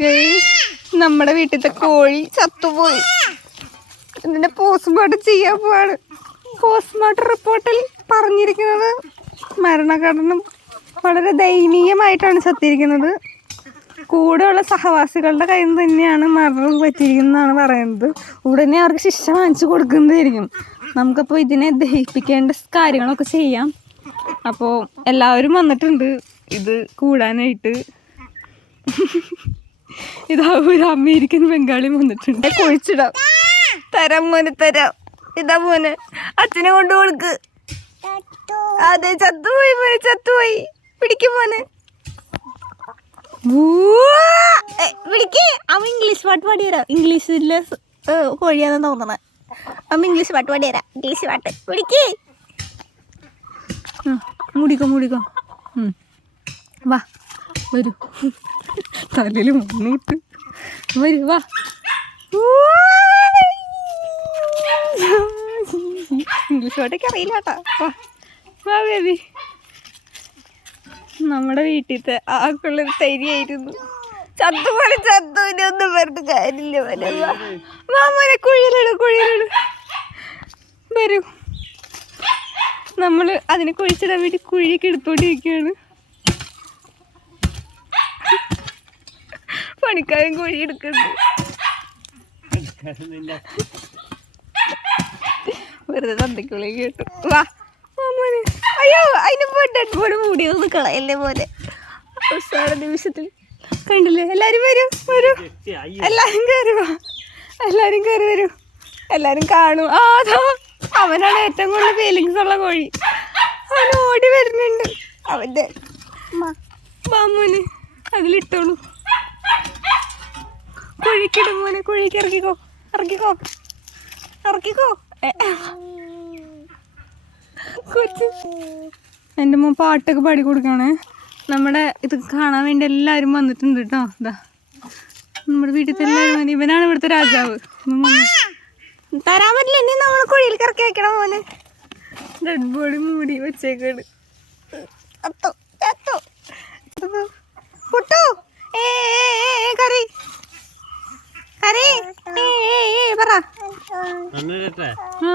Guys, നമ്മുടെ വീട്ടിലത്തെ കോഴി ചത്തുപോയി. ഇതിന്റെ പോസ്റ്റ്മോർട്ടം ചെയ്യാൻ പോവാണ്. പോസ്റ്റ്മോർട്ടം റിപ്പോർട്ടിൽ പറഞ്ഞിരിക്കുന്നത് മരണഘടനം വളരെ ദയനീയമായിട്ടാണ് ചത്തിരിക്കുന്നത്. കൂടെയുള്ള സഹവാസികളുടെ കയ്യിൽ നിന്ന് തന്നെയാണ് മരണം പറ്റിയിരിക്കുന്നതാണ് പറയുന്നത്. ഉടനെ അവർക്ക് ശിക്ഷ വാങ്ങിച്ചു കൊടുക്കുന്നതായിരിക്കും. നമുക്കപ്പോൾ ഇതിനെ ദഹിപ്പിക്കേണ്ട കാര്യങ്ങളൊക്കെ ചെയ്യാം. അപ്പോൾ എല്ലാവരും വന്നിട്ടുണ്ട് ഇത് കൂടാനായിട്ട്. ഇതാ ഒരു അമേരിക്കൻ ബംഗാളി വന്നിട്ടുണ്ട്. കുഴിച്ചിടാം, തരാം മോനെ, തരാം. ഇതാ മോനെ, അച്ഛനെ കൊണ്ട് കൊടുക്ക്. അതെ, ചത്തുപോയി മോനെ, ചത്തുപോയി. പിടിക്കും മോനെ, പിടിക്ക്. അവൻ ഇംഗ്ലീഷ് പാട്ട് പാടിയരാ. ഇംഗ്ലീഷിലെ കോഴിയാണെന്ന് തോന്നണേ. അമ്മ ഇംഗ്ലീഷ് പാട്ട് പാടിയരാ. ഇംഗ്ലീഷ് പാട്ട് പിടിക്ക്. മൂടിക്കോ മൂടിക്കോ. വാ വരൂ, തലയിൽ മുന്നോട്ട് വരൂ, വാ. ഇംഗ്ലീഷ് പാട്ടൊക്കെ അറിയില്ല കേട്ടാ. വാ വാ ബേബി. നമ്മുടെ വീട്ടിലത്തെ ആക്കുള്ളൊരു തരിയായിരുന്നു. ചത്തുപോലെ ചത്തു. ഇനി ഒന്നും പറഞ്ഞിട്ട് കാര്യമില്ല പോലെ. വാ മോനെ, കുഴിയിലിട് കുഴിയിലിട്. വരൂ. നമ്മൾ അതിനെ കുഴിച്ചിടാൻ വേണ്ടി കുഴിയൊക്കെ എടുത്തോണ്ടിരിക്കുകയാണ്. പണിക്കാരൻ കുഴി എടുക്കുന്നു. വെറുതെ തന്തയ്ക്കുള്ളി കേട്ടു. വാ മോനെ. അയ്യോ, അതിന് ഡെഡ് ബോഡി മൂടിയൊന്നും കളയല്ലേ പോലെ. അവസാന നിമിഷത്തിൽ കണ്ടില്ലേ? എല്ലാരും വരും വരൂ, എല്ലാരും കയറി വാ, എല്ലാരും കയറി വരൂ, എല്ലാരും കാണും. അതോ അവനാണ് ഏറ്റവും കൂടുതൽ ഫീലിങ്സ് ഉള്ള കോഴി. അവൻ ഓടി വരുന്നുണ്ട്. അവന്റെ മാമോന് അതിലിട്ടോളൂ. കുഴിക്കിടും മോനെ, കുഴിക്ക് ഇറക്കിക്കോ, ഇറക്കിക്കോ, ഇറക്കിക്കോ. കൊച്ചു എൻ്റെ മോൻ പാട്ടൊക്കെ പാടി കൊടുക്കാണ്. നമ്മുടെ ഇത് കാണാൻ വേണ്ടി എല്ലാവരും വന്നിട്ടുണ്ട് കേട്ടോ. ഇതാ നമ്മുടെ വീട്ടിൽ എല്ലാവരും. ഇവനാണ് ഇവിടുത്തെ രാജാവ്. തരാൻ പറ്റില്ല, ഇനി നമ്മൾ കുഴിയിൽ കറക്കി വെക്കണം മോനെ. ഡെഡ് ബോഡി മൂടി വെച്ചേക്കാണ്. കുട്ടു കറി കറി പറ.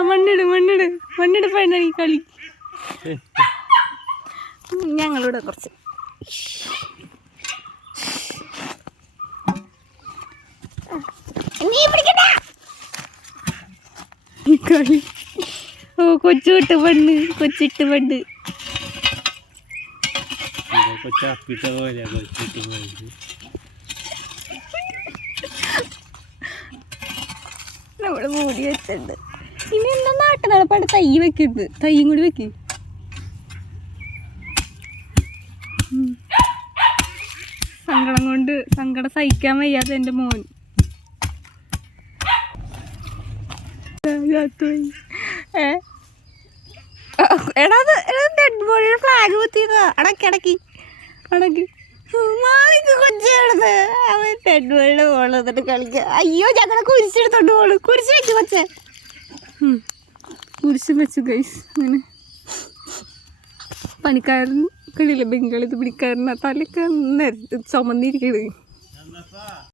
മണ്ണിട് മണ്ണിട് മണ്ണിട് പണി കളി. ഞങ്ങളിവിടെ കുറച്ച് കളി. ഓ കൊച്ചുവിട്ട് പണ്ട്, കൊച്ചിട്ട് പണ്ട്. നമ്മള് മൂടി വെച്ചിട്ടുണ്ട്. ഇനി എന്താ നാട്ടു നടപ്പാട് തൈ വെക്കരുത്. തൈയും കൂടി വെക്ക്. സങ്കടം കൊണ്ട് സങ്കടം സഹിക്കാൻ വയ്യാത്ത എൻ്റെ മോൻ. എടാ ഡെഡ് ബോഡിയുടെ ഫ്ലാഗ് കുത്തിയതാ. അടക്കി അടക്കി അടക്കി. കൊച്ചെടുത്ത് അവൻ ഡെഡ് ബോഡിയുടെ മോള് വന്നിട്ട് കളിക്കുക. അയ്യോ, ഞങ്ങളെ കുരിശെടുത്തോണ്ട് പോള്. കുരിശ് വെച്ചു കൊച്ചേ. കുരിശ് വെച്ചു ഗൈസ്. അങ്ങനെ പണിക്കാരൻ കളിയില്ല, ബംഗാളിത് പണിക്കാരൻ തലൊക്കെ ചുമന്നിരിക്കണത്.